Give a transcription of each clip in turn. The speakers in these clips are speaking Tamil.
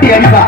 தட்டி அடிப்பா.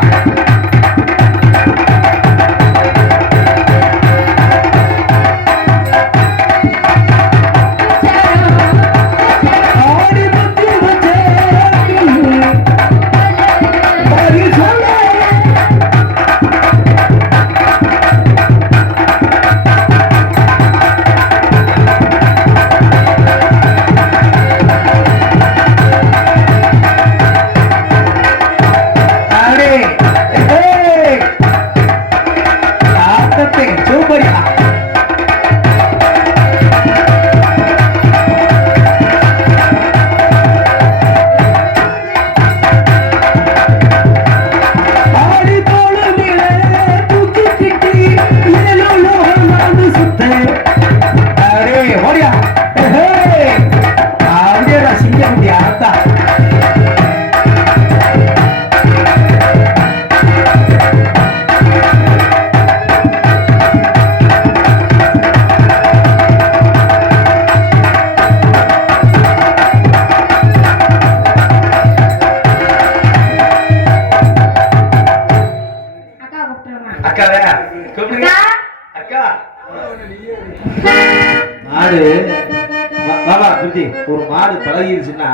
ஒரு மாடு பழகிருச்சுன்னா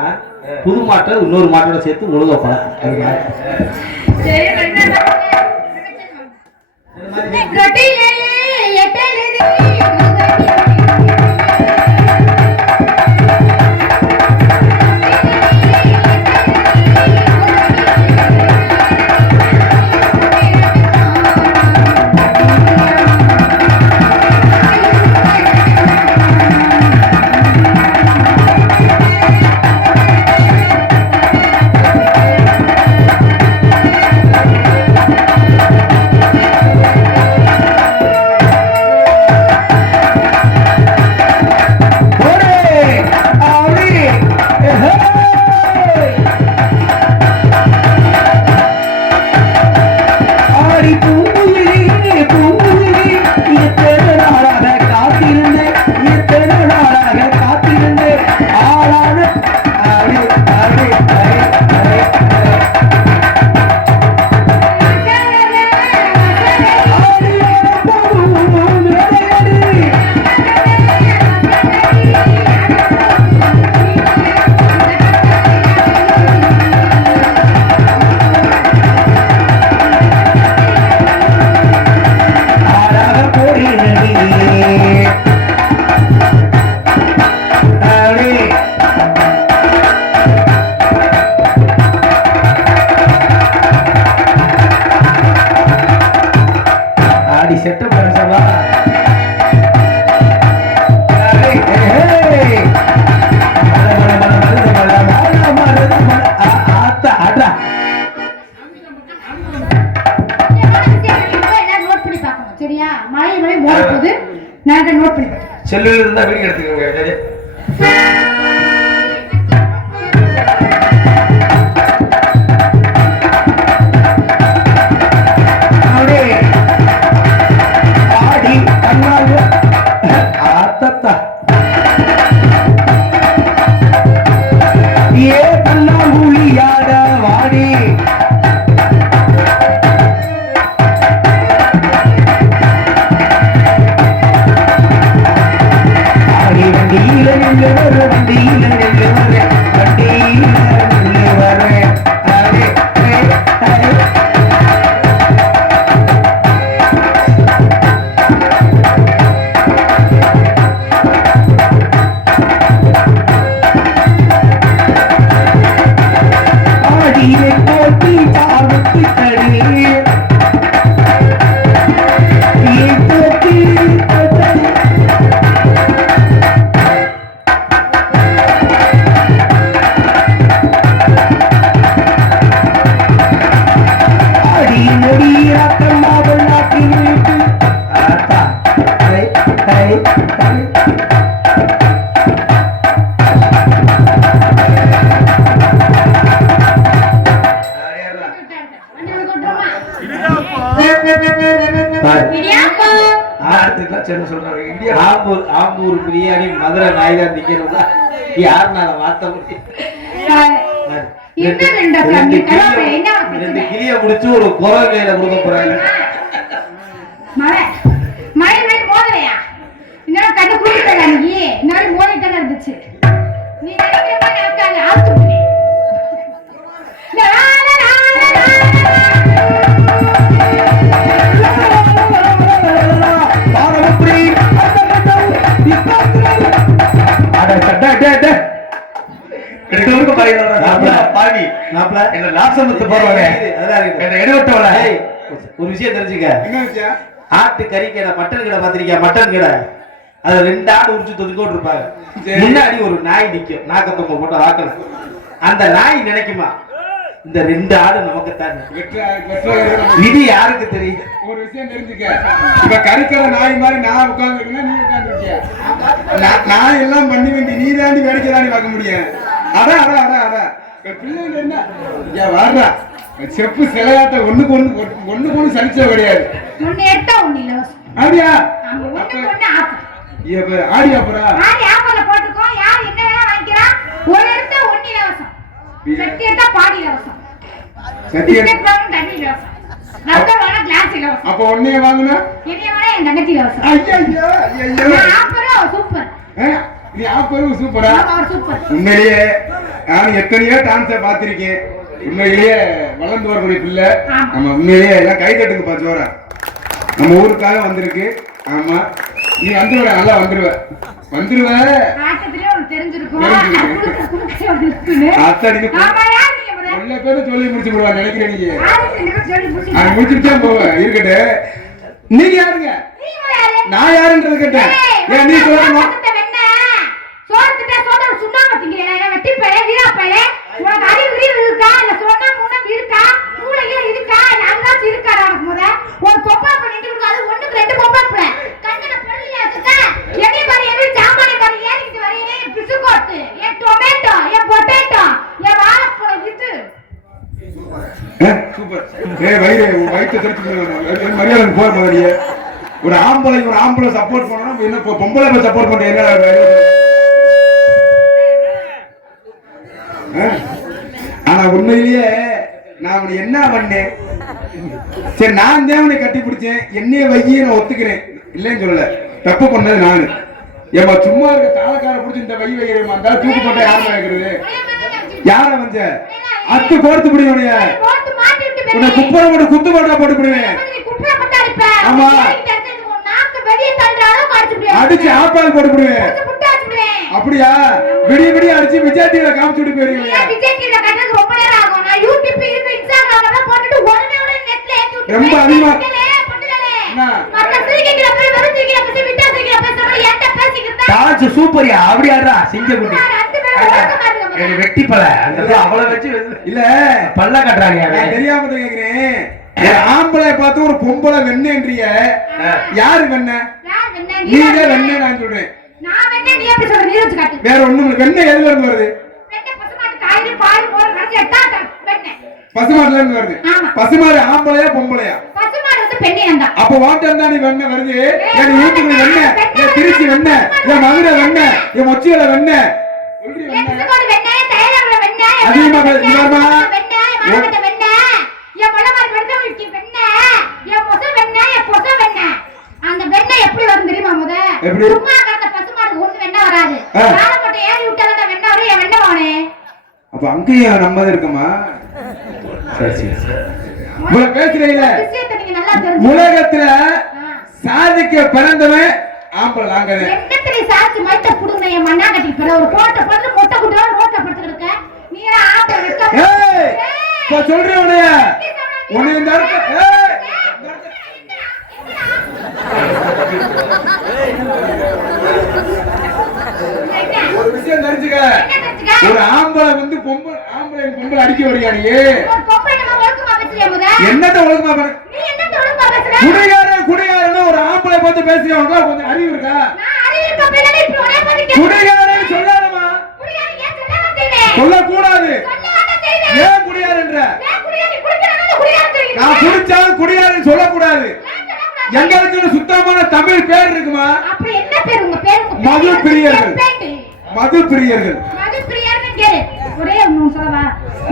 புது மாட்டை இன்னொரு மாட்டோட சேர்த்து ஒழுங்க பழகும். செல்லுல இருந்தா வீடியோ எடுத்துக்கோங்க. ஆம்பூர் பிரியாணி மதுரை நாய் தான் திக்கிறதா யாருனால மாத்த முடியும். கிளிய குடிச்சு ஒரு குரல் கையில கொடுக்க போறாங்க. மழை மழை மழை மோதலையா இன்னும் கண்ணு குடிக்கல நீ இன்னும் மோதிட்டு இருந்துச்சு நீ நினைக்கிற மாதிரி நடக்காது ஆத்து பண்ணி ஒரு விஷயம் தெரிஞ்சுக்க. ஆட்டு கறி கடை மட்டன் கடை பாத்திருக்கியா? மட்டன் கடை அது 2 ஆடு உரிச்சு தொதுக்கோட்டு இருப்பாங்க. முன்னாடி ஒரு நாய் நிக்கும், நாக்கத்தொங்க போட்டு ஆக்கல. அந்த நாய் நினைக்குமா இந்த 2 ஆடு நமக்கு தான். இது யாருக்கு தெரியும்? ஒரு விஷயம் தெரிஞ்சுக்க. இப்ப கறிக்கடை நாய் மாதிரி நான் உட்கார்ந்து இருக்கேன், நீ உட்கார்ந்து இருக்கியா? நான் எல்லாம் பண்ணி வேண்டி நீ தாண்டி வேடிக்கை தாண்டி பார்க்க முடியும். அட அட அட அட பிள்ளைங்க என்ன வர்றா செப்பு சிலையாட்ட ஒண்ணுக்கு ஒண்ணு சலிச்ச கிடையாது. அப்படியா? ஆடியா போறா? அப்ப ஒன்னே வாங்குனா நீ ஆப்பரும் சூப்பரா? உண்மையிலேயே நான் எத்தனையோ டான்ஸ பாத்திருக்கேன். உண்மையிலேயே வளர்ந்து வரக்கூடிய பிள்ளை. நம்ம உண்மையிலேயே எல்லாம் கை தட்டுக்கு பாச்சோர நம்ம ஊருக்காக வந்திருக்கு. ஆமா நீ வந்துருவ, நல்லா வந்துருவ வந்துருவ. நல்ல பேரு சொல்லி முடிச்சு போடுவா நினைக்கிறேன். நீங்க முடிச்சுட்டே போவ இருக்கட்டு. நீங்க யாருங்க? நான் யாருன்றது கேட்டேன். ஏன் நீ சொல்லணுமா? ஒரு ஆம்பளை சப்போர்ட் பண்ணணும். என்ன பொம்பளை சப்போர்ட் பண்ற? ஆனா உண்மையிலேயே நான் என்ன பண்ணேன்? சரி நான் தேவனை கட்டி பிடிச்சேன், என்னைய வைய நான் ஒத்துக்கிறேன், இல்லைன்னு சொல்லல. தப்பு பண்ணது நானு. ஏமா சும்மா இருக்க தாளக்கார பிடிச்சி இந்த வை வைக்கிறேமா இருந்தாலும் தூக்கு போட்ட யாரும் வைக்கிறது? யார வந்த அத்து கோர்த்து பிடிக்க உன்னை குப்பரை போட்டு குத்து போட்டா போட்டு விடுவேன். ஆமா அடிச்சு ஆப்பால் போட்டு விடுவேன். அப்படியா? விடிய விடிய அடிச்சு விஜய் டிவில காமிச்சு விட்டு போயிருவீங்க. ரொம்ப அதிகமா சூப்பரியா? அப்படியாடா சிங்கக்குட்டி வெட்டி பல அவ்வளவு வச்சு இல்ல பல்ல கட்டுறாங்க. தெரியாம கேக்குறேன். ஆம்பளை பார்த்து ஒரு பொம்பளை வெண்ணேன்றிய யாரு வெண்ண? நீங்க வெண்ணே நான் சொல்றேன். வேற ஒண்ணும் வெண்ணெய் எதுல இருந்து வருது? பசுமாடுல இருந்து வருது. பசுமாடு ஆம்பளையா பொம்பளையா? அப்ப வாட்டம் தான் நீ வெண்ண வருது. என் வீட்டுக்கு வெண்ண, என் திருச்சி வெண்ண, என் மதுரை வெண்ண, என் மொச்சியில வெண்ண அதிகமா அந்த வெண்ணெய் எப்படி வரும் தெரியுமா? முத சும்மா கடந்த பசுமாடு ஒண்ணு வெண்ணெய் வராது. காலப்பட்ட ஏறி விட்டால வெண்ணெய் வரும். என் வெண்ணெய் வானே. அப்ப அங்கேயும் நம்மது இருக்குமா? சரி இவ்வளவு பேசுறீங்க. உலகத்துல சாதிக்க பிறந்தவன் ஆம்பளை. நாங்க என்னத்துல சாட்சி மைட்ட புடுங்க என் மண்ணா கட்டி பிற ஒரு கோட்டை போட்டு மொட்டை குட்டா ரோட்ல படுத்துட்டு இருக்க. நீ ஆம்பளை வெட்ட. ஏய் இப்ப சொல்றேன் உன்னை இந்த ஒரு விஷயம் தெரிஞ்சுக்க. ஒரு ஆம்பளை வந்து ஆம்பளை பொம்பளை அடிக்க வரியா? நீ என்னத்த ஒழுக்கமா பண்ண? குடிகாரன் ஒரு ஆம்பளை பார்த்து பேசுறவங்க கொஞ்சம் அறிவு இருக்கா? குடிகாரன் சொல்லாதமா? சொல்லக்கூடாது. ஏன் குடியாருன்ற? நான் குடிச்சாலும் குடியாருன்னு சொல்லக்கூடாது. எங்களுக்கு சுத்தமான தமிழ் பேர் இருக்குமா? மது பிரியர்கள். மது பிரியர்கள். ஒரே ஒண்ணு சொல்லவா?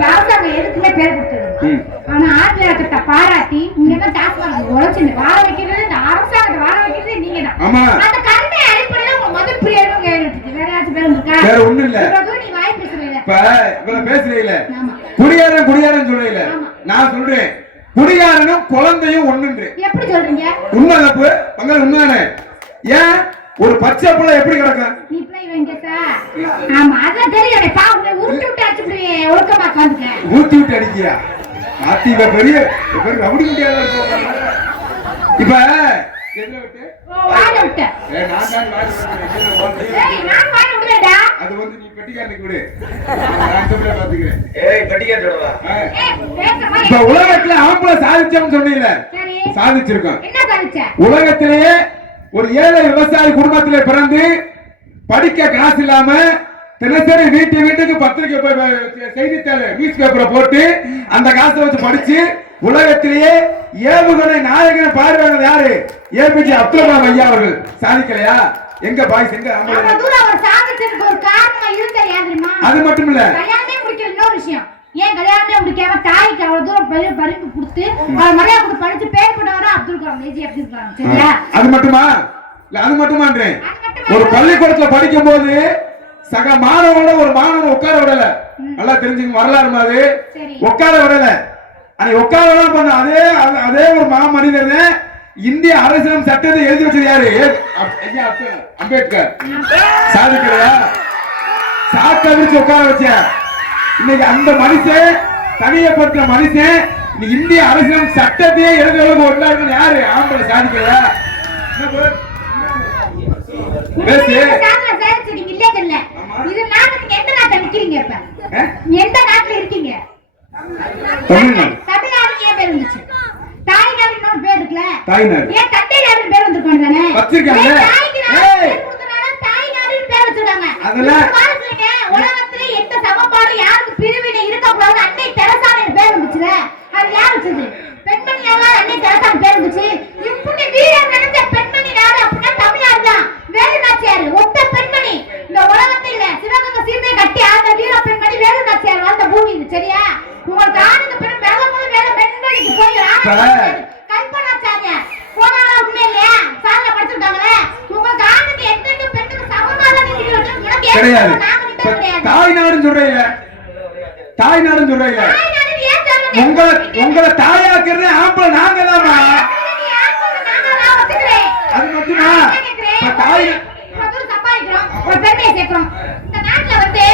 அரசாங்கம் எதுக்குமே பேர் கொடுத்தது. ம். ஆனா ஆட்ல இருக்கிறத பாராட்டி நீங்க தான் டாஸ்மார்க் உழைச்சு வாழ வைக்கிறது, இந்த அரசாங்கத்தை வாழ வைக்கிறது நீங்க தான். ஆமா. அந்த கருணை அடிப்படையில உங்க மது பிரியரும் கேட்டு வேற ஏதாச்சும் பேர் இருக்கா? வேற ஒண்ணும் இல்ல. நீ வாய் பேசுறீங்க. இப்ப இவ்வளவு பேசுறீல, ஆமா. குடியாரன் சொல்றீல, ஆமா. நான் சொல்றேன் குடியாரனும் குழந்தையும் ஒண்ணுன்று. எப்படி சொல்றீங்க? உண்மை தப்பு பங்காளி, உண்மைதானே? ஏன் ஒரு பச்சை பிள்ளை எப்படி கிடக்கும்? நீ பிள்ளை வைங்க சார். ஆமா அதான் தெரியும். பா உன்னை உருட்டி விட்டு அடிச்சுடுவே ஒழுக்கமா உட்காந்துக்க. ஊத்தி விட்டு அடிக்கியா? மாத்தி பெரிய ரவுடி முடியாத இப்ப எதுல விட்டு? வாழ விட்ட. நான் தான் வாழ விட்டேன். ஏய் நான் வாழ விடலடா. அது வந்து நீ பெட்டிக்காரனுக்கு விடு, நான் சொல்ல பாத்துக்கிறேன். இப்ப உலகத்துல ஆம்பளை சாதிச்சோம்னு சொன்னீங்க, சரி சாதிச்சிருக்கோம். என்ன சாதிச்ச? உலகத்திலேயே ஒரு ஏழை விவசாய குடும்பத்திலே பிறந்து படிக்க காசு இல்லாம தினசரி வீட்டுக்கு பத்திரிக்கை செய்தித்தாள் நியூஸ் பேப்பரை போட்டு அந்த காசை வச்சு படிச்சு உலகத்திலேயே ஏவுகணை நாயகனை பாடுவாங்க யாரு? ஏபிஜே அப்துல் கலாம் ஐயா அவர்கள். சாதிக்கலையா? எங்க பாய்ஸ் எங்க அவ்வளவு தூரம் அவர் சாதிச்சதுக்கு ஒரு காரணம் இருந்தா ஏன் தெரியுமா? அது மட்டும் இல்ல, கல்யாணமே முடிக்கிற இன்னொரு விஷயம். ஏன் கல்யாணமே முடிக்காம தாய்க்கு அவ்வளவு தூரம் பரிப்பு கொடுத்து அவர் மரியாதை கொடுத்து படிச்சு பேர் போட்டவரா அப்துல் கலாம், ஏஜி அப்துல் கலாம். சரியா? அது மட்டுமா? இல்ல அது மட்டுமான்றேன். ஒரு பள்ளிக்கூடத்துல படிக்கும் போது சக மாணவனோட ஒரு மாணவன் உட்கார விடல. நல்லா தெரிஞ்சுங்க வரலாறு மாதிரி. உட்கார விடல. அன்னைக்கு உட்கார விட பண்ண அதே ஒரு மனிதர் இந்திய அரசியல் சட்டத்தை எழுதி வச்சது யாரு? ஐயா அம்பேத்கர். சாதிக்கலையா? சாக்க விரிச்சு உட்கார வச்ச. இன்னைக்கு அந்த மனுஷன் தனியப்பட்ட மனுஷன் இந்திய அரசியல் சட்டத்தையே எழுதி ஒன்றாரு யாரு? ஆம்பளை. சாதிக்கலையா? இது நாட்டுக்கு எந்த நாட்டுல நிக்கிறீங்க? இப்ப எந்த நாட்டுல இருக்கீங்க? தமிழ்நாடு. ஏன் பேர் இருந்துச்சு? தாய்நாடு இன்னொரு பேர் இருக்குல்ல? தாய்நாடு. ஏன் தந்தை நாடு பேர் வந்திருக்காங்க தானே? வச்சிருக்காங்க. தாய்நாடு பேர் வச்சிருக்காங்க. அதெல்லாம் பாருங்க, உலகத்திலே எந்த சமபாடு யாருக்கு பிரிவினை இருக்க கூடாது அன்னை தெரசாவின் பேர் வந்துச்சுல. அது யார் வச்சது? பெண்மணியால அன்னை தெரசாவின் பேர் வந்துச்சு. இப்படி வீரர் நினைச்ச பெண்மணி நாடு அப்படின்னா தமிழ்நாடு தான். வேலு நாச்சியார் ஒத்த பெண்மணி இந்த உலகத்தில் சிவகங்கை சீமையை கட்டி ஆண்ட வீர பெண்மணி வேலு நாச்சியார் வாழ்ந்த பூமி இது. சரியா? உங்களுக்கு ஆணுக்கு பெண் வேலை பெண்மணிக்கு போய் கல்பனாச்சாரியார் போனால உண்மை இல்லையா? சாதனை படிச்சிருக்காங்களே. உங்களுக்கு ஆணுக்கு எட்டு பெண்ணுக்கு சமமாக கிடையாது. தாய்நாடுன்னு சொல்றீங்க, தாய்நாடுன்னு சொல்றீங்க. உங்களை தாயாக்குறது ஆம்பளை நாங்க தாமா. அது மட்டுமா? தாய் சம்பாதிக்கிறோம், ஒரு பெருமையை சேர்க்கிறோம். இந்த நாட்டுல வந்து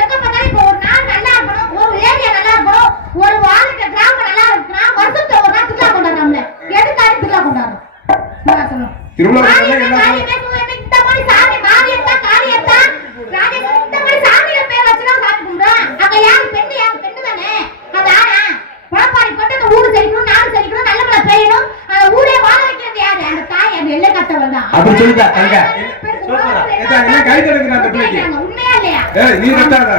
எங்க பார்த்தாலும் இப்போ ஒரு நாள் நல்லா இருக்கணும், ஒரு ஏரியா நல்லா இருக்கணும், ஒரு வாழ்க்கை கிராமம் நல்லா இருக்கணும், வருஷத்துல ஒரு நாள் திருவிழா கொண்டாடுறாங்களே. எதுக்காக திருவிழா கொண்டாடுறோம்? திருவிழா இந்த மாதிரி சாமி மாரியத்தா காரியத்தா ராஜேஷ் இந்த மாதிரி சாமியில பேர் வச்சுதான் சாமி கும்பிடுறோம். அங்க யாரு பெண்ணு? யாரு பெண்ணு தானே? அது ஆனா பழப்பாடி போட்டு அந்த ஊரு செழிக்கணும், நாடு செழிக்கணும், நல்ல மழை பெய்யணும், அந்த ஊரே வாழ வைக்கிறது யாரு? அந்த தாய். அந்த எல்லை கட்டவள் தான். அப்படி சொல்லிட்டா தங்க. என்ன கை தடுக்குற அந்த பிள்ளைக்கு? உண்மையா இல்லையா? ஏய் நீ கட்டாத.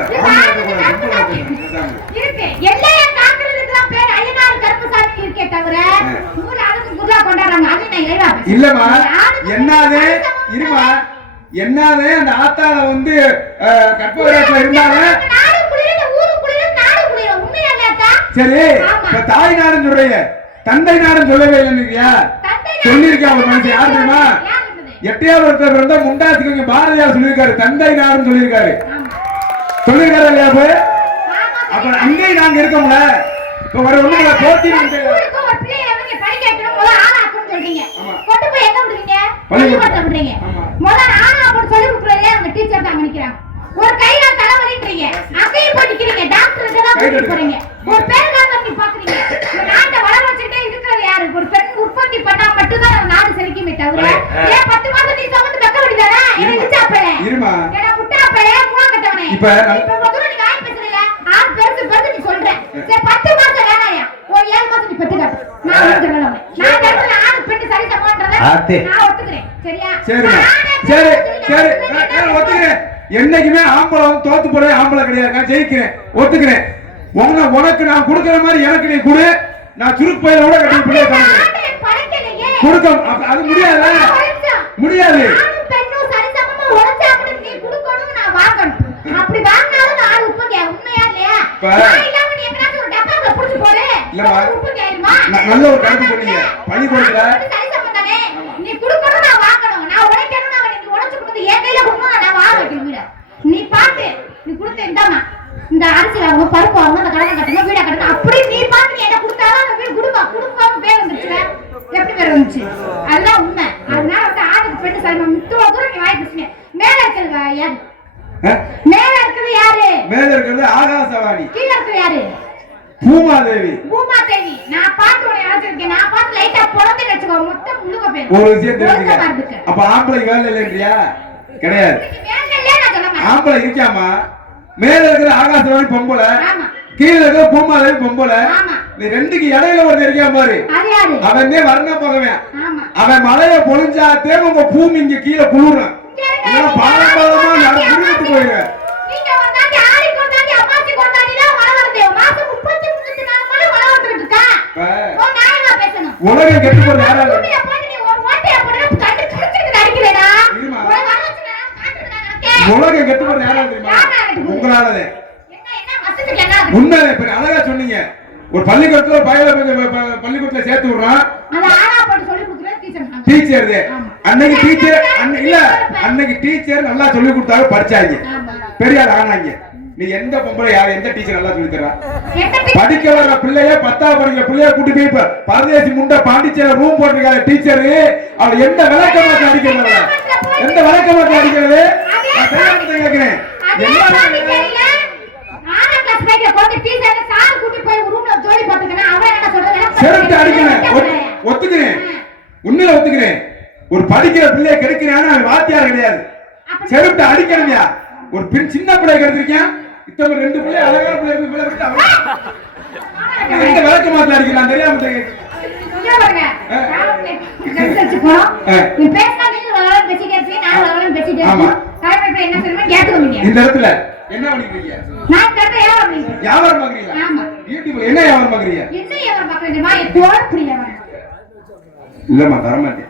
இருக்கு. எல்லைய காக்குறதுக்கு தான் பேர் ஐயனார் கருப்புசாமி இருக்கே தவிர ஊர் ஆளுக்கு குர்ரா கொண்டாடுறாங்க. அது நான் இறைவா பேசுறேன். இல்லமா என்னது இருமா என்னது அந்த ஆத்தால வந்து கற்பகத்துல இருந்தாங்க. நாடு குளிர ஊரு குளிர நாடு குளிர. உண்மையா இல்லையா? சரி இப்ப தாய் நாடுன்னு சொல்றீங்க, தந்தை நாடுன்னு சொல்லவே இல்லையா? சொல்லிருக்கா ஒரு மனுஷன் யார் தெரியுமா? எட்டையாவரத்துல பிறந்த முண்டாசிக்கு பாரதியார் சொல்லியிருக்காரு, தந்தை நாடுன்னு சொல்லியிருக்காரு. சொல்லியிருக்காரு இல்லையா? அப்ப அங்கே நாங்க இருக்கோம்ல. இப்ப ஒரு ஒண்ணு போட்டி கொண்டு போய் எங்க விடுறீங்க? பள்ளிக்கூடத்துல விடுறீங்க. முதல்ல ஆனா அப்படி சொல்லி கொடுக்குறீங்க, அவங்க டீச்சர் தான் நினைக்கிறாங்க. ஒரு கையில தலைவலின்றீங்க, அங்கேயும் போய் நிக்கிறீங்க, டாக்டருக்கு தான் கூட்டிட்டு போறீங்க. ஒரு பேருக்காக அப்படி பாக்குறீங்க. இந்த நாட்டை வளர வச்சுட்டே இருக்கிறது யாரு? ஒரு பெண் உற்பத்தி பண்ணா மட்டும்தான் நம்ம நாடு செழிக்குமே தவிர ஏன் 10 மாசம் நீ சமந்து வைக்க முடியாதா? என்ன இச்சாப்பையே என்ன முட்டாப்பையே மூலக்கட்டவனே. இப்ப முதல்ல நீங்க ஆய் பேசுறீங்க, ஆண் பெருசு நீ சொல்ற. சரி 10 மாசம் வேணாயா, ஒரு 7 மாசம் நீ பெத்து காட்டு. நான் சொல்றேன், நான் சொல்றேன் ஆண் பெண் சரி சமன்றத நான் ஒத்துக்கிறேன். சரியா? சரி நான் ஒத்துக்கிறேன். என்னைக்குமே ஆம்பளை தோத்து போறே ஆம்பளை கிடையாது. நான் ஜெயிக்கிறேன், ஒத்துக்கிறேன். உனக்கு நான் கொடுக்கிற மாதிரி எனக்கு நீ கொடு. நான் சுருக்கு பையில கூட கட்டி பிள்ளைய கொடுக்க. அது முடியாது, முடியாது. பெண்ணும் சரிசமமா உழைச்சா அப்படி நீ கொடுக்கணும், நான் வாங்கணும். அப்படி வாங்கினாலும் நான் உண்மையா இல்லையா? இல்லம்மா. உப்பு கேளுமா நல்ல ஒரு கருத்து சொன்னீங்க. பள்ளிக்கூடத்துல சரி சம்பந்தம் தானே. நீ குடுக்கணும் நான் வாங்கணும். நான் உழைக்கணும் நான் நீ உழைச்சு கொடுத்து என் கையில கொடுக்கணும் நான் வாங்க வைக்கணும் வீட. நீ பாத்து நீ கொடுத்த இந்தாமா இந்த அரிசி வாங்க பருப்பு வாங்க அந்த கடனை கட்டுங்க வீட கட்டுங்க அப்படி நீ பாத்து நீ என்ன கொடுத்தாலும் அந்த வீடு குடுக்காம பேர் வந்துச்சுல எப்படி பேர் வந்துச்சு அதுதான் உண்மை. அதனால வந்து ஆணுக்கு பெண்ணு சரி முத்தோட தூரம் நீ வாய் பேசுங்க. மேல இருக்கிறது யாரு? மேல இருக்கிறது யாரு? மேல இருக்கிறது ஆகாசவாணி. கீழ இருக்கிறது யாரு? பூமாதேவி. பூமாதேவி. நான் பாத்து உன்னை அழைச்சிருக்கேன். நான் பாத்து லைட்டா பொழந்து கச்சுக்கோ மொத்தம் முழுக்க போய் ஒரு விஷயம் தெரிஞ்சுக்க. அப்ப ஆம்பளை வேலை இல்லையா? கிடையாது. ஆம்பளை இருக்காமா? மேல இருக்கிற ஆகாசவாணி பொம்பளை, கீழ இருக்கிற பூமாதேவி பொம்பளை. நீ ரெண்டுக்கு இடையில ஒரு இருக்கான் பாரு, அவன் தான் வர்ண பகவன். அவன் மலையை பொழிஞ்சாத்தே உங்க பூமி இங்க கீழே குளிரும். பாரம்பரியமா முடிவுக்கு போயிருவேன். உலகம் கெட்டு போறது யாரா? உலகம் கெட்டு போறது யாரா தெரியுமா? உங்களாலதே. உண்மை அழகா சொன்னீங்க. ஒரு பள்ளிக்கூடத்துல பள்ளிக்கூடத்துல சேர்த்து விடுறோம் டீச்சர். அன்னைக்கு டீச்சர் இல்ல அன்னைக்கு டீச்சர் நல்லா சொல்லி கொடுத்தாங்க படிச்சாங்க பெரிய ஆள் ஆனாங்க. நீ எந்த பொம்பளை யாரு எந்த டீச்சர் நல்லா சொல்லி தரா? படிக்க வர்ற பிள்ளைய 10ஆவது படிக்கிற பிள்ளைய கூட்டி போய் பரதேசி முண்டை பாண்டிச்சேரி ரூம் போட்டிருக்காங்க டீச்சர். அவள் எந்த விளக்கமாக்க அடிக்கிறது? எந்த விளக்கமாக்க அடிக்கிறது? கேட்கிறேன். ஒத்துக்கிறேன், உண்மையில ஒத்துக்கிறேன். ஒரு படிக்கிற பிள்ளைய கெடுக்கிறான்னு அவன் வாத்தியார் கிடையாது. செருப்பு அடிக்கிறா. ஒரு பின் சின்ன பிள்ளைய கெடுத்திருக்கேன். இத்தனை 2 பிள்ளை அழகான பிள்ளை எந்த விளக்க மாத்திர அடிக்கிறான் தெரியாம இந்த இடத்துல என்ன பண்ணிக்கிறீங்க? வியாபாரம் பாக்குறீங்களா? என்ன வியாபாரம் பாக்குறீங்க? இல்லம்மா தரமாட்டேன்.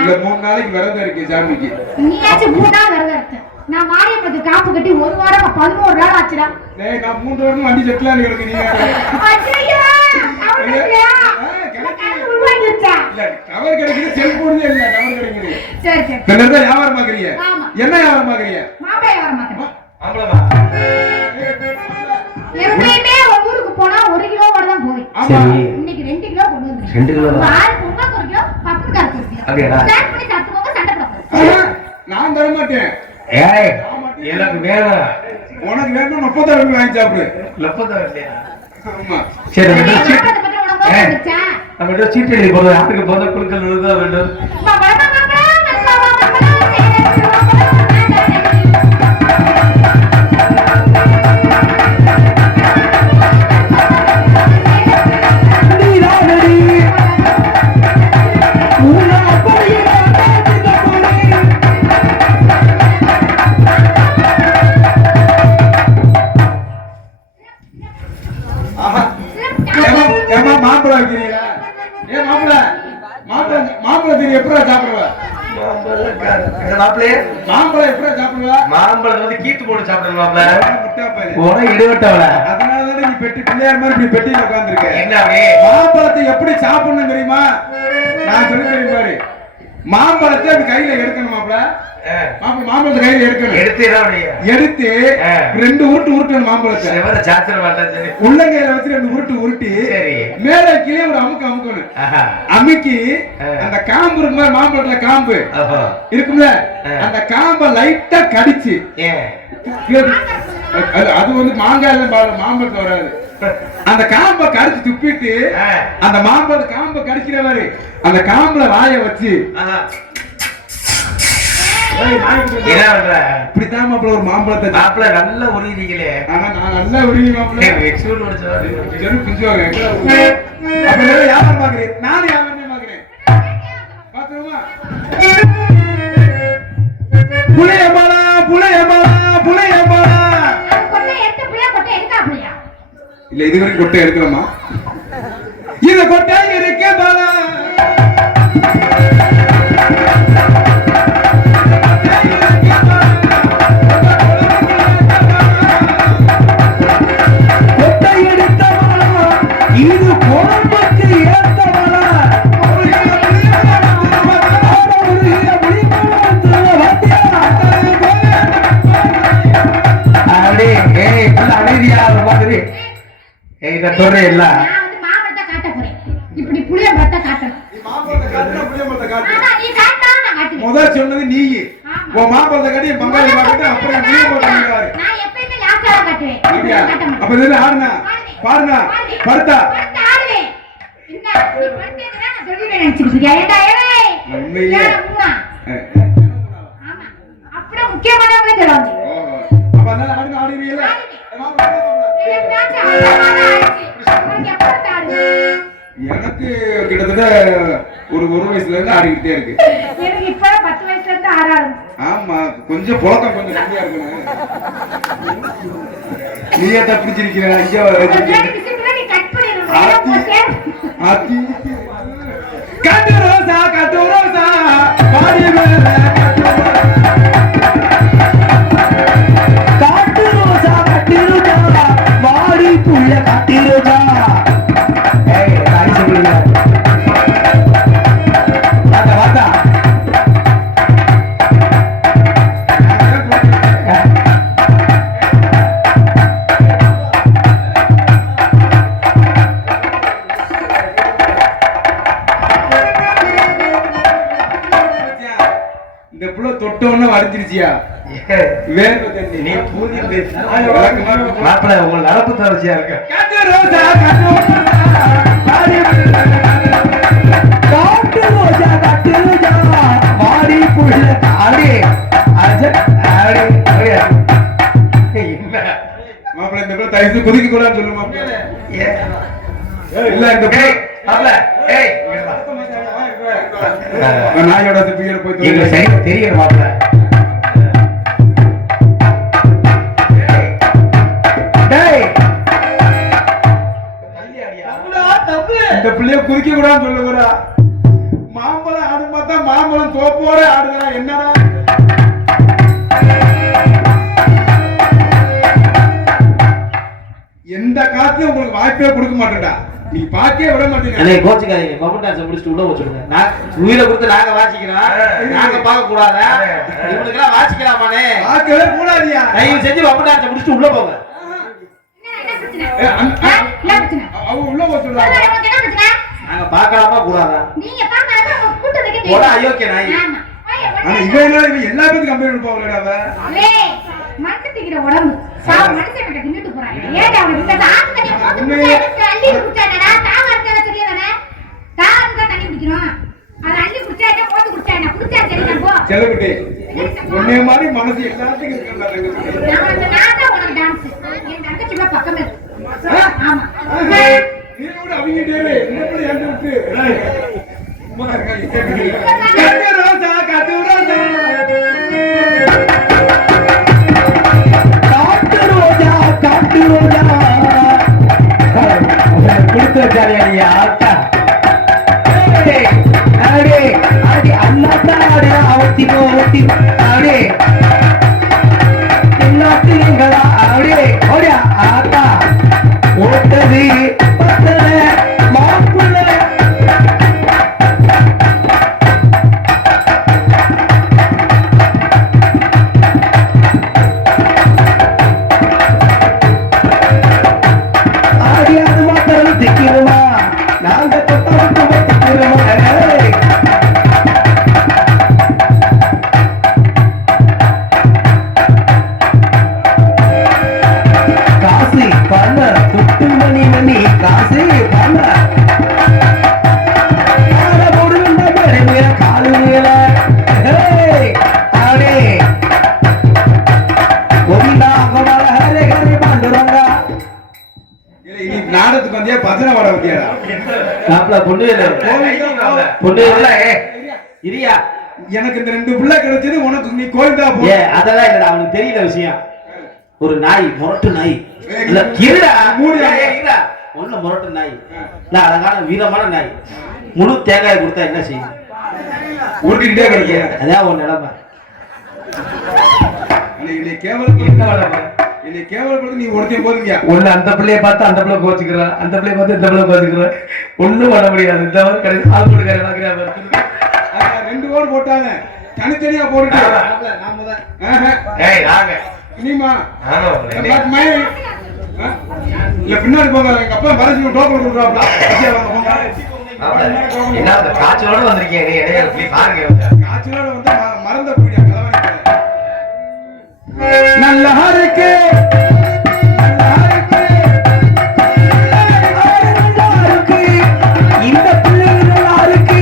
இல்ல 3 நாளைக்கு விரதம் இருக்கு சாமிக்கு. நீயாச்சும் 3 நாள் விரதம் இருக்கு. நான் மாரியம்மனுக்கு காப்பு கட்டி 1 வாரம் 11 நாள் ஆச்சுடா. டேய் நான் 3 வாரம் வண்டி செட்லாம் கிடக்கு நீங்க. ஐயோ அவனுக்குயா உள்வாங்கிச்சா? இல்ல கவர் கிடைக்குது செல்போன்ல இல்ல கவர் கிடைக்குது. சரி சரி. என்னடா வியாபாரம் பாக்குறீங்க? என்ன வியாபாரம் பாக்குறீங்க? மாம்பழ வியாபாரம் பாக்குறேன். ஆம்பளமா? எப்பவுமே ஊருக்கு போனா 1 கிலோ ஓட தான் போய். ஆமா. இன்னைக்கு 2 கிலோ கொண்டு வந்தேன். 2 கிலோ. ஆறு பொங்கல் 1 கிலோ, பப்புக்கார் 1 கிலோ. அப்படியே ஸ்டார்ட் பண்ணி சாப்பிடுவோங்க சண்டை போடுவோம். நான் தர மாட்டேன். ஏய் எனக்கு வேணும். உனக்கு வேணும் 30 ரூபாய் வாங்கி சாப்பிடு. 30 இல்லையா? ஆமா. சரி நம்ம நம்ம சீட் எழுதி போறோம். ஆட்டுக்கு போறத குழுக்கள் விழுதா வேண்டும். மாம்பழம் வைக்கிறீங்களா? ஏன் மாம்பழம் நீங்க எப்படா சாப்பிடுவ? மாம்பழம் எப்படா சாப்பிடுவ? மாம்பழம் வந்து கீத்து போட்டு சாப்பிடுற மாப்ள. உன இடுவட்டவள. அதனாலதான் நீ பெட்டி பிள்ளையார் மாதிரி இப்படி பெட்டியில உட்கார்ந்திருக்க. என்னவே? மாம்பழத்தை எப்படி சாப்பிடணும் தெரியுமா? நான் சொல்லி தரேன் பாரு. மாம்பழத்தை அப்படி கையில எடுக்கணும் மாப்ள. மாம்பழத்தை கையில எடுக்கணும். எடுத்து 2 உருட்டு உருட்டணும் மாம்பழத்தை. உள்ளங்கையில வச்சு 2 உருட்டு உருட்டி மேல கீழே ஒரு அமுக்கு அமுக்கணும். அமுக்கி அந்த காம்பு இருக்குமா மாம்பழத்துல காம்பு இருக்கும்ல அந்த காம்பை லைட்டா கடிச்சு அது வந்து மாங்காயில மாம்பழத்தை வராது. அந்த காம்பை கடிச்சு துப்பிட்டு அந்த மாம்பழத்தை காம்பை கடிக்கிற மாதிரி அந்த காம்புல வாய வச்சு இப்படித்தான் மாப்பிள்ள ஒரு மாம்பழத்தை மாப்பிள்ள நல்ல உரிதீங்களே. ஆனா நான் நல்லா உரிமை மாப்பிள்ள பிஞ்சுவாங்க. அப்ப வியாபாரம் பாக்குறேன். நானும் வியாபாரம் பாக்குறேன். பாத்துருமா? புளியம்பாளா புளியம்பாளா புளியம்பாளா இல்ல இது வரைக்கும் கொட்டை எடுக்கலாமா? இது கொட்டை இருக்க பாலா மாதிரி இத சொல்றேன் இல்ல நான் வந்து மாமரத்தை காட்ட போறேன். இப்படி புளிய மரத்தை காட்டணும். ஆனா நீ காட்டா நான் காட்டுவேன். முதல் சொன்னது நீ ஆமா. உன் மாப்பிள்ளை கட்டி பங்காளி பாக்கிட்டு அப்புறம் நீ போட்டாரு நான் எப்பயுமே லாஸ்டா காட்டுவேன். அப்படியா காட்ட மாட்டேன். அப்ப இதுல ஆடுனா பாடுனா படுத்தா படுத்து ஆடுவேன். என்ன நீ படுத்தேன்னா நான் சொல்லிடுவேன் நினைச்சிருக்கியா? ஏண்டா ஏய் உண்மையிலே. ஏடா மூணா? ஆமா. அப்படியே முக்கியமானவங்களே சொல்லுவாங்க. அப்ப அதனால ஆடுனா ஆடுவீங்களா எனக்கு நாச்சு அவ்வளவா ஆயிடுச்சு. உனக்கு எப்ப ஆடுது? எனக்கு கிட்டத்தட்ட ஒரு வயசுல இருந்து ஆடிக்கிட்டே இருக்கு எனக்கு இப்ப 10 வயசுல இருந்து ஆறாது. ஆமா கொஞ்சம் புழக்கம் கொஞ்சம் கம்மியா இருக்கணும் நீயே தப்பிச்சிருக்கிற ஐயோ நீ கட் பண்ணிடுற. ஆத்தி கட்டு ரோசா பாடி காட்டு ரோசா கட்டிருஜா வாடி புள்ள கட்டிருஜா ஏய் தாய் சொல்லுங்க வாடா இந்த புள்ள தொட்டோன்னு வரைஞ்சிருச்சியா வேர்வை தண்ணி நீ பூந்திட்டு மாப்பிள்ள உங்க நடப்பு தரச்சியா இருக்க கட்டு ரோசா பாடி காட்டு ரோஜா கட்டிருஜா வாடி புள்ள ஆடி அஜ ஆடி என்ன மாப்பிள்ள இந்த புள்ள தயவு குதிக்க கூடாதுன்னு சொல்லு மாப்பிள்ள இல்ல இந்த புள்ள மாப்பிள்ள ஏய் நாயோட பியர் போய் எங்களுக்கு சரியா தெரியல மாப்பிள்ள இந்த பிள்ளைய குதிக்க கூடாதுன்னு சொல்லுங்கடா மாம்பழம் ஆடும் பார்த்தா மாம்பழம் தோப்போட ஆடுதா என்னடா எந்த காத்துலயும் உங்களுக்கு வாய்ப்பே கொடுக்க மாட்டேன்டா நீ பாக்கவே விட மாட்டீங்க என்னை கோச்சுக்காதீங்க பப்பு டான்ஸ் முடிச்சுட்டு உள்ள வச்சுடுங்க நான் உயிரை கொடுத்து நாங்க வாசிக்கிறோம் நாங்க பார்க்க கூடாதா இவனுக்கு எல்லாம் வாசிக்கலாமானே பார்க்கவே கூடாதியா தயவு செஞ்சு பப்பு டான்ஸ் முடிச்சுட்டு உள்ள போங்க என்ன பிரச்சனை? அவ உள்ள வச்சுடுறாங்க உனக்கு என்ன பிரச்சனை? நாங்க பார்க்கலாமா கூடாதா நீங்க பார்க்காத உங்க கூட்டத்துக்கே போடா தெரியும். அயோக்கிய நாய் ஆமா. ஆனா இவன் எல்லா பேத்துக்கும் கம்பெனி போகலடா அவ ஏய், மண்ணு திங்கிற உடம்பு. மனுஷன் கிட்ட தின்னுட்டு போறாங்க. ஏன்டா அவனுக்கு இந்த ஆத்து தண்ணியை போட்டு உண்மையே. குடிச்சா அள்ளி குடிச்சாடா? தாகம் எடுத்தா தெரியதானே? தாகம் தான் தண்ணி குடிக்கணும். அதை அள்ளி குடிச்சா என்ன, போட்டு குடிச்சா என்ன? குடிச்சா சரிதான் போ. செல்லகுட்டி உன்னைய மாதிரி மனசு எல்லாத்துக்கும் இருக்குடா நான் தான் உனக்கு டான்ஸ். என் தங்கச்சி கூட பக்கமே இருக்கு. ஆமா. நீ கூட அவங்கிட்டே இரு என்ன கூட ஏந்து விட்டு கட்டு ரோசா காட்டு ரோஜா கொடுத்த ஜாலியா ஆட்டா அடே அடி அண்ணாத்தா அடி அவத்தி ஓட்டி அடே எல்லாத்திலங்களா அடே ஓடியா ஆட்டா ஓட்டது பத்தல மாப்புள்ள ஆடியாது மாத்திரம் திக்கிறோமா நாங்க தொட்டவுக்கு திக்கிறோமா காசு பண்ண துட்டு மணி காசு பண்ண காலு ஆடே கோவிந்தா கோபால ஹரே ஹரே பாண்டுரங்கா நாடத்துக்கு வந்தியா பஜனை வாட வந்தியாடா நாப்ல பொண்ணு இல்ல இரியா எனக்கு இந்த 2 புள்ள கிடைச்சது உனக்கு நீ கோயில்தா போ அதெல்லாம் இல்லடா அவனுக்கு தெரியல விஷயம் ஒரு நாய் முரட்டு நாய் இல்ல இருடா இருடா ஒண்ணு முரட்டு நாய் இல்ல அழகான வீரமான நாய் முழு தேங்காய் கொடுத்தா என்ன செய்யும் உருட்டிக்கிட்டே கிடைக்க அதான் ஒரு நிலைமை என்னை கேவலப்படுத்தி நீ உடனே போதுங்க ஒண்ணு அந்த பிள்ளைய பார்த்து அந்த பிள்ளை கோச்சுக்கிறேன் அந்த பிள்ளைய பார்த்து இந்த பிள்ளை கோச்சுக்கிறேன் ஒண்ணும் பண்ண முடியாது இந்த மாதிரி கிடையாது ஆள் கொடுக்காரு 2 ஓடு போட்டாங்க தனித்தனியா போட்டுட்டு ஏய் நாங்க இனிமா இல்ல பின்னாடி போங்க, எங்க அப்பா மறைச்சு டோக்கன் கொடுக்குறாப்ல. என்ன காய்ச்சலோட வந்திருக்கீங்க நீ இடையில போய் பாருங்க. காய்ச்சலோட வந்து மறந்த போயிட்டா நல்லா இருக்கு. இந்த பிள்ளை நல்லா இருக்கு.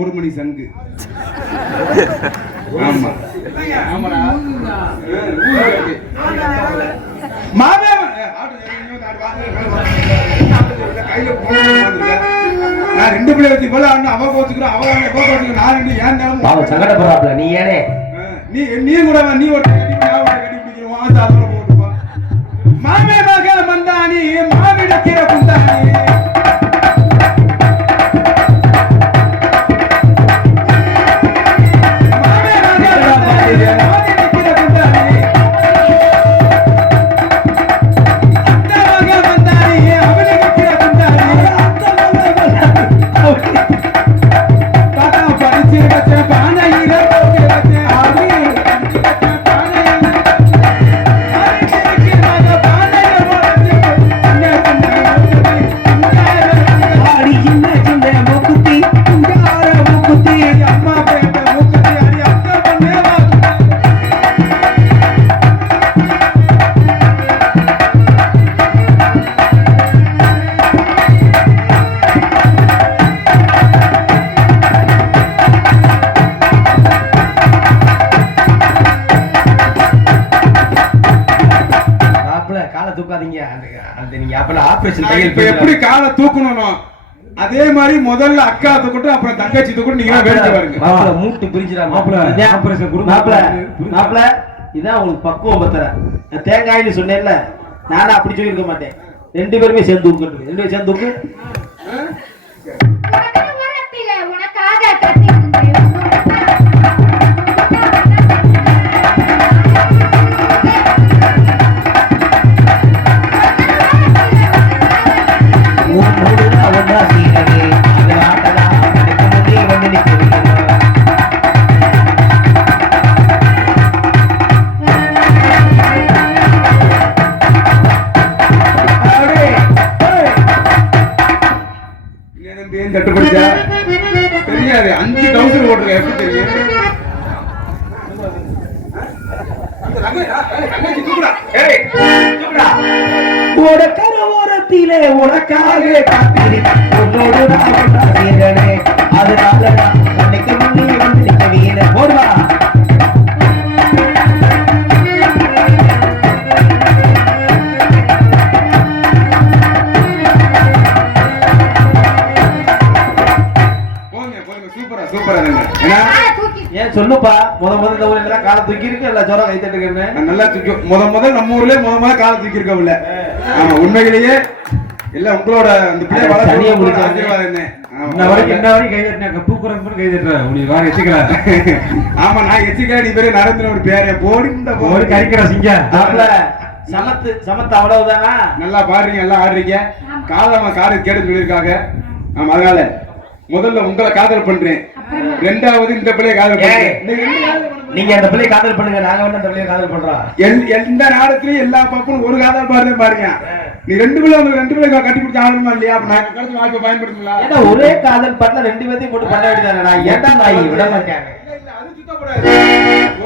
ஒரு மணி சங்கு. ஆமா மாவே நான் ரெண்டு பிள்ளை வச்சு போல அவ கோச்சுக்கிறோம், அவ கோச்சுக்கிறோம். நான் ரெண்டு ஏன் நேரம் சங்கடப்படுறாப்ல நீ ஏனே நீ கூட நீ ஒருத்த கட்டி நான் ஒருத்த கட்டி பிடிக்கிறோம். அதோட போட்டுப்பா மாமே மக மந்தானி மாவிடக்கிற குந்தானி. எப்படி காலை தூக்கணும் அதே மாதிரி முதல்ல அக்கா தூக்கட்டும், அப்புறம் தங்கச்சி தூக்கட்டும். நீங்க வேடிக்கை பாருங்க. மூட்டு பிரிஞ்சிடாம மாப்பிள்ள இதான் உங்களுக்கு பக்குவம் பத்தற. தேங்காய்னு சொன்னேன்ல, நானும் அப்படி சொல்லியிருக்க மாட்டேன். ரெண்டு பேருமே சேர்ந்து தூக்கு, ரெண்டு பேரும் சேர்ந்து தூக்கு. கட்டுப்படுச்சா தெரியாது. 5,000 ஓட்டுங்க எப்படி தெரியும்? கரவோரத்திலே உனக்காக காத்திருந்தே அதனால உனக்கு முன்னே வந்து நிற்க வீர போடுவா. ஏன் சொல்லுப்பா, முதல்ல ஊர்ல காலை தூக்கி இருக்கு, எல்லா ஜோரம் கை தட்டுக்கிறேன். நல்லா தூக்கி முதல் நம்ம ஊர்ல காலை தூக்கி இருக்கவில்ல. ஆமா உண்மையிலேயே இல்ல உங்களோட அந்த பிள்ளை தனியா முடிச்ச ஆசீர்வாதம் என்ன ஆமா நான் எச்சிக்காடி பேரு நரேந்திர ஒரு பேரு போடி கறிக்கிற சிங்க சமத்து அவ்வளவுதானா? நல்லா பாடுறீங்க, நல்லா ஆடுறீங்க. காதமா காடு கேடு சொல்லியிருக்காங்க. ஆமா அதனால முதல்ல உங்களை காதல் பண்றேன், ரெண்டாவது இந்த பிள்ளைய காதல் பண்றேன். நீங்க அந்த பிள்ளைய காதல் பண்ணுங்க, நாங்க வந்து அந்த பிள்ளைய காதல் பண்றோம். எந்த நாடத்திலயும் எல்லா பக்கமும் ஒரு காதல் பாருங்க. நீ ரெண்டு பிள்ளை கட்டி பிடிச்ச ஆகணுமா இல்லையா? அப்ப நான் கிடைச்ச வாய்ப்பை பயன்படுத்தலாம். ஏன்னா ஒரே காதல் பாட்டுல ரெண்டு பேர்த்தையும் போட்டு பண்ண வேண்டியதானே? நான் ஏன்டா நாய் விட மாட்டேன்.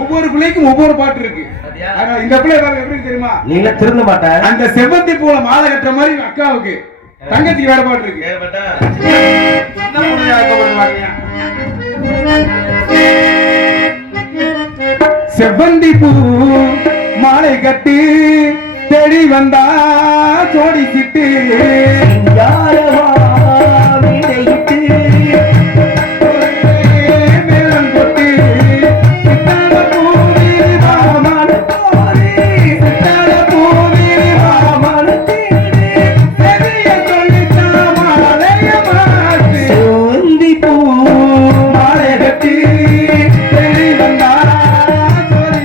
ஒவ்வொரு பிள்ளைக்கும் ஒவ்வொரு பாட்டு இருக்கு. இந்த பிள்ளை எப்படி தெரியுமா? நீங்க திருந்த மாட்டேன். அந்த செவ்வந்தி பூல மாலை கட்டுற மாதிரி அக்காவுக்கு தங்கச்சிக்கு வேற பாட்டு இருக்கு. செவ்வந்தி பூ மாலை கட்டி தேடி வந்தா சோடி சிட்டு யாரவா விடையிட்டு மேளம் கொட்டு சித்தாட பூவி மாமன போரே சித்தாட பூவி மாமன தேடு பெரிய சொல்லித்தா மாலைய மாத்து சோந்தி பூ மாலை கட்டி தேடி வந்தா சோடி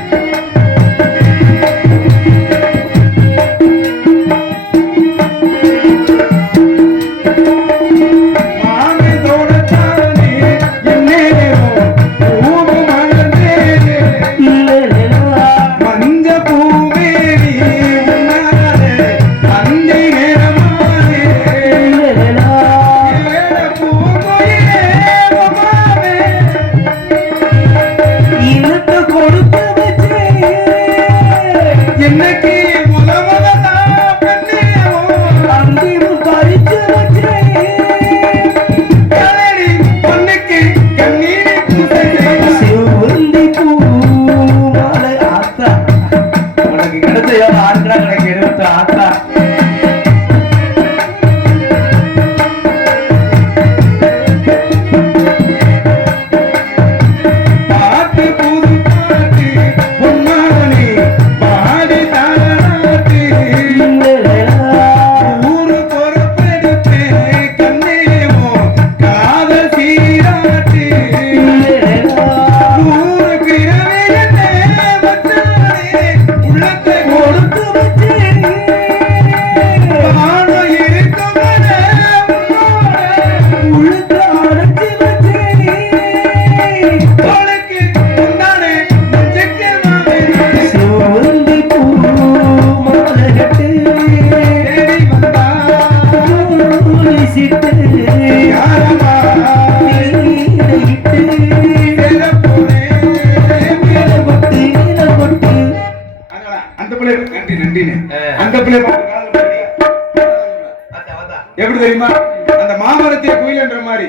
மாமே தோடத்தானே என்னேவோ பூவு மலர்ந்தேனே மஞ்ச பூவே நீ உன்னாலே அந்தி நேரமானே வேட பூங்குயிலே மாமே இனத்தை கொடுத்து வச்சே என்னைக்கு முதலா பெண்ணேவோ அங்கிரும் பறிச்சு வச்சே கலரி பொண்ணுக்கு கண்ணீர் பூசை சிவந்தி பூ மாலை ஆத்தா உனக்கு கிடைச்ச ஆற்றா எனக்கு எடுத்து ஆத்தா பாட்டு புது பாட்டு பொன்னானே பாடி தாராட்டு ஊரு பொறுப்பெடுத்து கண்ணேவோ காதல் சீராட்டு ஊருக்கு இரவே என்னே மச்சானே உள்ளத்தை கொடுத்து வானம் இருக்குமனே உன்னோட தோளுக்கு பொன்னானே நெஞ்சுக்கு மாமே தேடி வந்தா யாரம்மா சேரப்போனே அந்த பிள்ளை நன்றி நன்றினே அந்த பிள்ளை பார்த்து காதல் பண்ணி. எப்படி தெரியுமா அந்த மாமரத்தை குயில் என்ற மாதிரி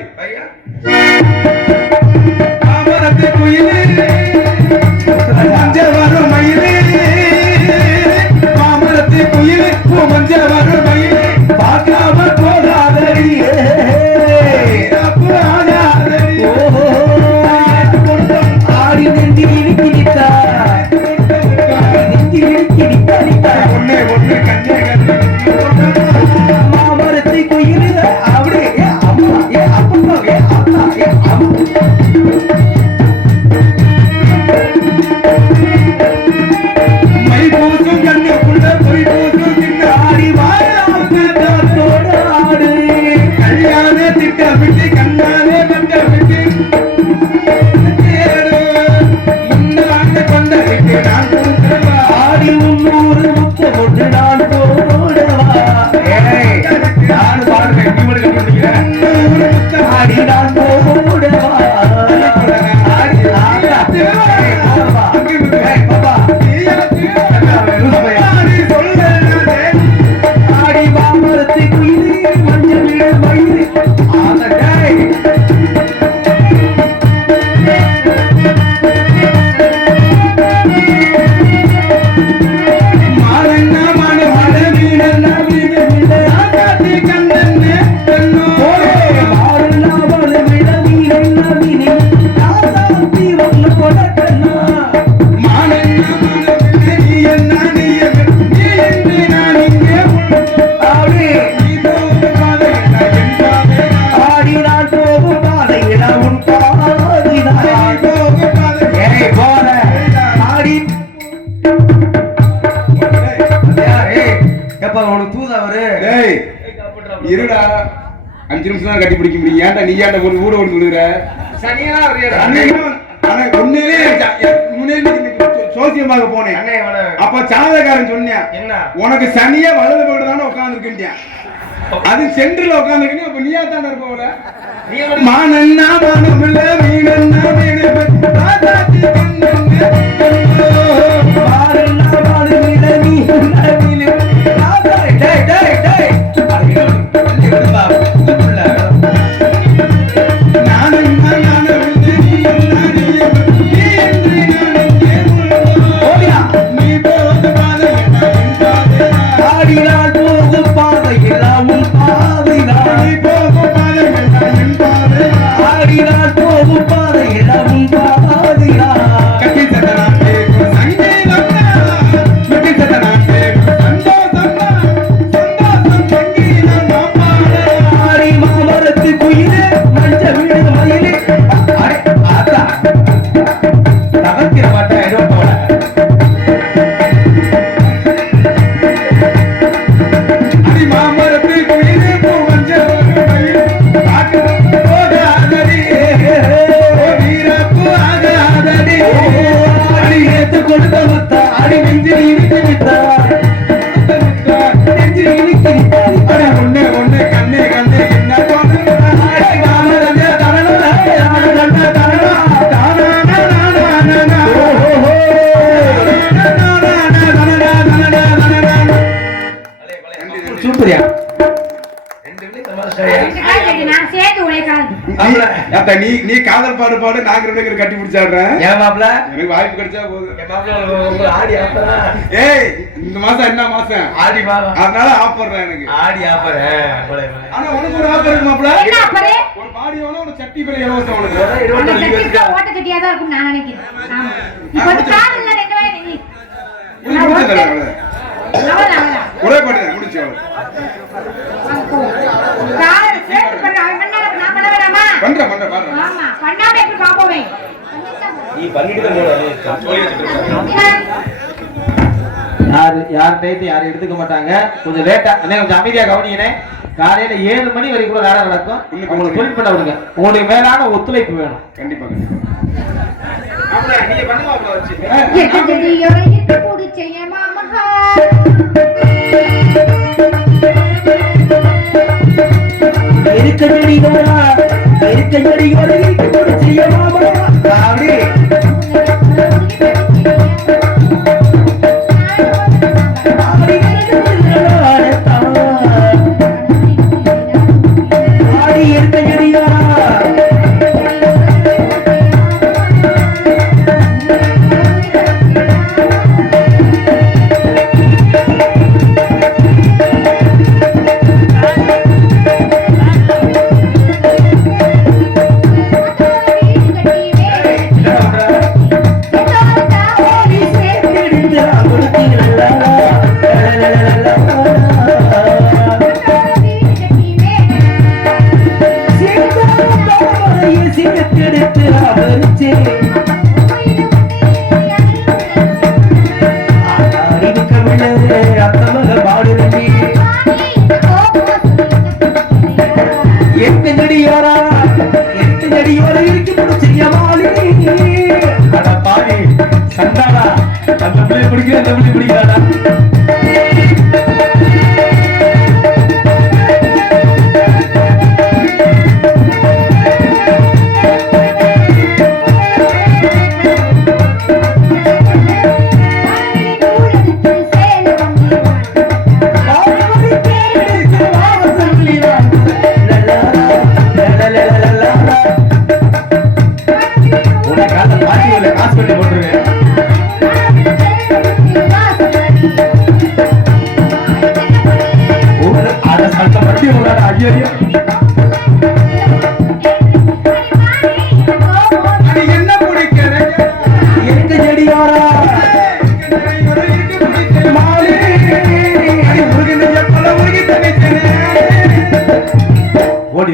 மாமரத்தை குயிலே மஞ்ச வரும் மயிலே மாமரத்தை குயிலே மஞ்ச வரும் மயிலே பார்க்காம போகாதடியே தப்பு ஆகாதடி ஆடி நெஞ்சி இடிக்கிடித்தா நெஞ்சி இடிக்கிடித்தா ஒண்ணே ஒண்ணு கண்ணே கண்ணே மாமரத்தை குயிலில அப்படி ஏ அம்மா ஏ அப்பா ஏ அத்தா ஏ அம்மா மை பூசும் கண்ணுக்குள்ள பொய் பூசும் சின்ன ஆடி வாயாவுக்கு காத்தோட ஆடு கல்யாண திட்டமிட்டு கண்ணாலே கட்டமிட்டு முன்னாண்டு கொண்ட விட்டு நான் கொடுக்கிறவா ஆடி உன்னூறு முத்தம் ஒன்று நான் போடவா ஏய் நான் பாடுறேன் நீ மட்டும் கண்டுபிடிக்கிறேன் ஆடி நான் போடவா ஆடி ஆடா ஏய் பாப்பா ஏய் பாப்பா ஆடி மாமரத்தை குயிலே மஞ்சள் விட மயிலே ஆனா டேய் மாறன்னா மன மன வீரன்னா வீர வீர ஆகாதி கண்ணன்னே கண்ணோ மாறுனா வளவிட வீரன்னா வீரே ஆசாத்தி ஒன்று கொடக்கண்ணா மானன்னா மன வீர நீ என்ன நீ என்று நான் இங்கே ஆடி நீ போகும் பாதையில என் பாதையில ஆடி நான் போகும் பாதையில உன் பாதைதான் போகும் பாதை ஏய் போற ஆடி ஏய் எப்ப உனக்கு தூதவரு டேய் இருடா 5 நிமிஷம் தான் கட்டி பிடிக்க முடியும் ஏன்டா நீ ஏன்டா ஒரு ஊட ஓடி விழுகிற சனியா வரையடா ஆனா உண்மையிலே சோசியமாக போனேன் அண்ணே அவன அப்ப சாதகாரன் சொன்னேன் என்ன உனக்கு சனியே வலது பக்கம் தானே உட்கார்ந்துருக்கேன் அது சென்டர்ல உட்கார்ந்துருக்கேன் அப்ப நீயா தானே இருப்போல நீ ஒரு மானன்னா மானமில்ல மீனன்னா மீனமில்ல ராஜாத்தி கண்ணன்னு மாறுனா வளவிட வீரன்னா வீரே டேய் டேய் டேய் அது வந்து விடுப்பா புதுக்குள்ள நானன்னா நானமில்ல நீ என்ன நீ என்று நான் இங்கே ஓடியா நீ போவது பாதை என்ன என் பாதை ஆடி நான் போகும் நான் சேர்த்து உழைக்காது நீ காதல் பாடு பாடு நாங்க 2 பேரும் கட்டி பிடிச்சாடுறேன். ஏன் மாப்பிள எனக்கு வாய்ப்பு கிடைச்சா போதும். என் மாப்பிள ஆடி ஆப்பரா. ஏய் இந்த மாசம் என்ன மாசம்? ஆடி மாதம். அதனால ஆப்பறேன் எனக்கு. ஆடி ஆப்பற. ஆனா உனக்கு ஒரு ஆப்பர் இருக்கு மாப்பிள. என்ன ஆப்பர்? ஒரு பாடி வேணும், ஒரு சட்டி பிள்ளை இலவசம் உனக்கு. ஓட்ட கட்டியா தான் இருக்கும் நான் நினைக்கிறேன். ஆமா. இப்போ வந்து காதுல 2 வாய் நீ. ஒரே பாட்டு முடிச்சு கால் சேர்த்து பண்ண அவன் நான் பண்ண வேணாமா? பண்ற ஆமா பண்ணாம எப்படி பாப்போமே? நீ பண்ணிட்டு தான் சொல்லி வச்சிருக்க. யார்கிட்டையும் யாரும் எடுத்துக்க மாட்டாங்க. கொஞ்சம் லேட்டா கொஞ்சம் அமைதியா கவனிக்கிறேன். காலையில 7 மணி வரைக்கும் கூட நாடகம் நடக்கும். உங்களுக்கு தொழில் பண்ண விடுங்க. உங்களுடைய மேலான ஒத்துழைப்பு வேணும். கண்டிப்பா நீங்க பண்ணுங்க வச்சு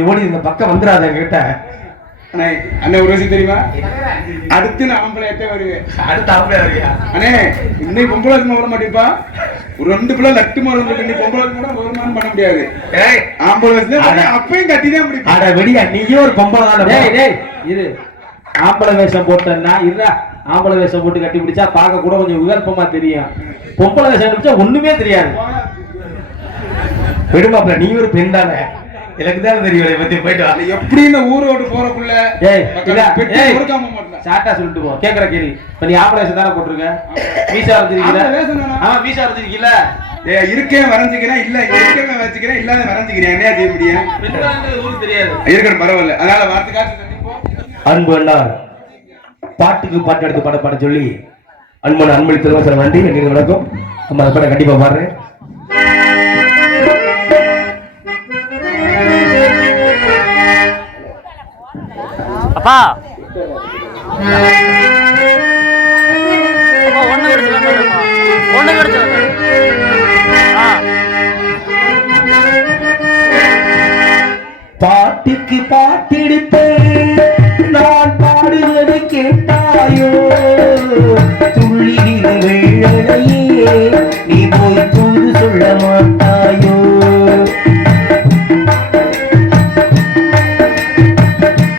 ஓடி இந்த பக்கம் வந்துடாத கிட்ட. அண்ணே ஒரு விஷயம் தெரியுமா? அடுத்து நான் ஆம்பளையாட்டே வருவேன். அடுத்த ஆம்பளை வருவியா? அண்ணே இன்னைக்கு பொம்பளை வர மாட்டேப்பா. ஒரு 2 பிள்ளை லட்டு மாதிரி நீ பொம்பளை கூட வருமானம் பண்ண முடியாது. ஆம்பளை அப்பயும் கட்டிதான் முடியும். அட வெடியா நீயும் ஒரு பொம்பளை தானே. இரு ஆம்பளை வேஷம் போட்டேன்னா இருடா. ஆம்பளை வேஷம் போட்டு கட்டி பிடிச்சா பார்க்க கூட கொஞ்சம் விகல்பமா தெரியும். பொம்பளை வேஷம் கட்டிச்சா ஒண்ணுமே தெரியாது. விடுமாப்ல நீ ஒரு பெண் தானே. எனக்கு தான் தெரியும் பத்தி போயிட்டு வா. எப்படி இந்த ஊரோடு போறக்குள்ள சாட்டா சொல்லிட்டு போ. கேக்குற கேள்வி இப்ப நீ ஆம்பளை வேஷம் தானே போட்டிருக்க. மீசா வரைஞ்சிருக்கீங்களா? ஆமா மீசா வரைஞ்சிருக்கீங்களா? இருக்கேன் வரைஞ்சிக்கிறேன், இல்ல இருக்கேன் வச்சுக்கிறேன், இல்லாத வரைஞ்சிக்கிறேன். என்ன செய்ய முடியும்? தெரியாது. இருக்கணும் பரவாயில்ல. அதனால வார்த்தைக்காச்சு அன்பு அண்ணா பாட்டுக்கு பாட்டு எடுத்து பாட சொல்லி அன்பன் அன்பளி திருவாசனம் நன்றி. நன்றி வணக்கம். நம்ம அதை பாட கண்டிப்பா பாடுறேன். அப்பா ஒண்ணு கிடைச்சு பாட்டுக்கு பாட்டெடுத்து நான் பாடுவது கேட்டாயோ?